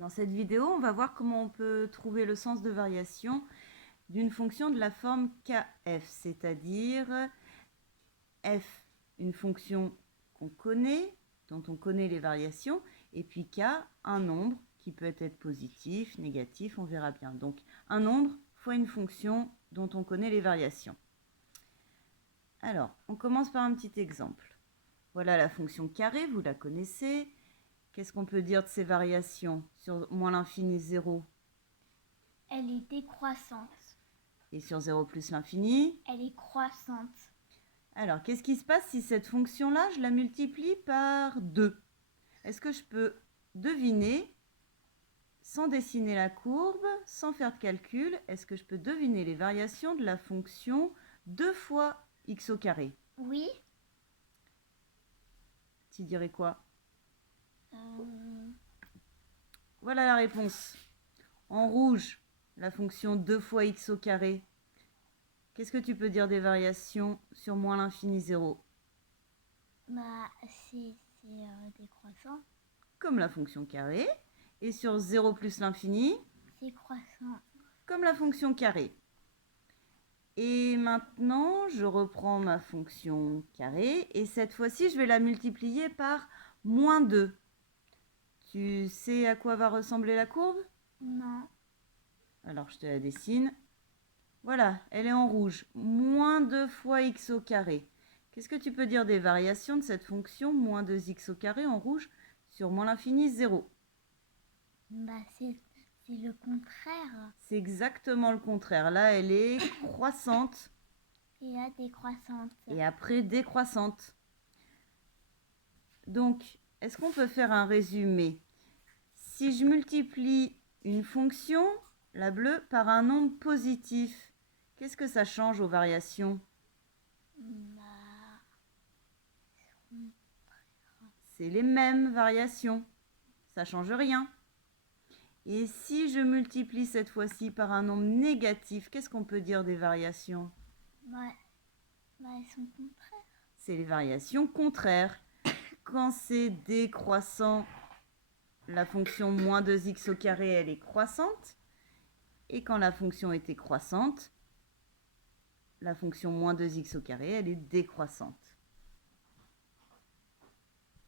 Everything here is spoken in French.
Dans cette vidéo, on va voir comment on peut trouver le sens de variation d'une fonction de la forme kf, c'est-à-dire f, une fonction qu'on connaît, dont on connaît les variations, et puis k, un nombre qui peut être positif, négatif, on verra bien. Donc un nombre fois une fonction dont on connaît les variations. Alors, on commence par un petit exemple. Voilà la fonction carré, vous la connaissez. Qu'est-ce qu'on peut dire de ces variations sur moins l'infini 0? Elle est décroissante. Et sur 0 plus l'infini? Elle est croissante. Alors, qu'est-ce qui se passe si cette fonction-là, je la multiplie par 2? Est-ce que je peux deviner, sans dessiner la courbe, sans faire de calcul, est-ce que je peux deviner les variations de la fonction 2 fois x au carré? Oui. Tu dirais quoi? Voilà la réponse. En rouge, la fonction 2 fois x au carré. Qu'est-ce que tu peux dire des variations sur moins l'infini 0? C'est décroissant. Comme la fonction carré. Et sur 0 plus l'infini? C'est croissant. Comme la fonction carré. Et maintenant, je reprends ma fonction carré. Et cette fois-ci, je vais la multiplier par moins 2. Tu sais à quoi va ressembler la courbe? Non. Alors, je te la dessine. Voilà, elle est en rouge. Moins 2 fois x au carré. Qu'est-ce que tu peux dire des variations de cette fonction moins 2x au carré en rouge sur moins l'infini 0? C'est le contraire. C'est exactement le contraire. Là, elle est croissante. Et là, décroissante. Et après, décroissante. Donc, est-ce qu'on peut faire un résumé? Si je multiplie une fonction, la bleue, par un nombre positif, qu'est-ce que ça change aux variations? C'est les mêmes variations. Ça ne change rien. Et si je multiplie cette fois-ci par un nombre négatif, qu'est-ce qu'on peut dire des variations? Elles sont contraires. C'est les variations contraires. Quand c'est décroissant, la fonction moins 2x au carré, elle est croissante. Et quand la fonction était croissante, la fonction moins 2x au carré, elle est décroissante.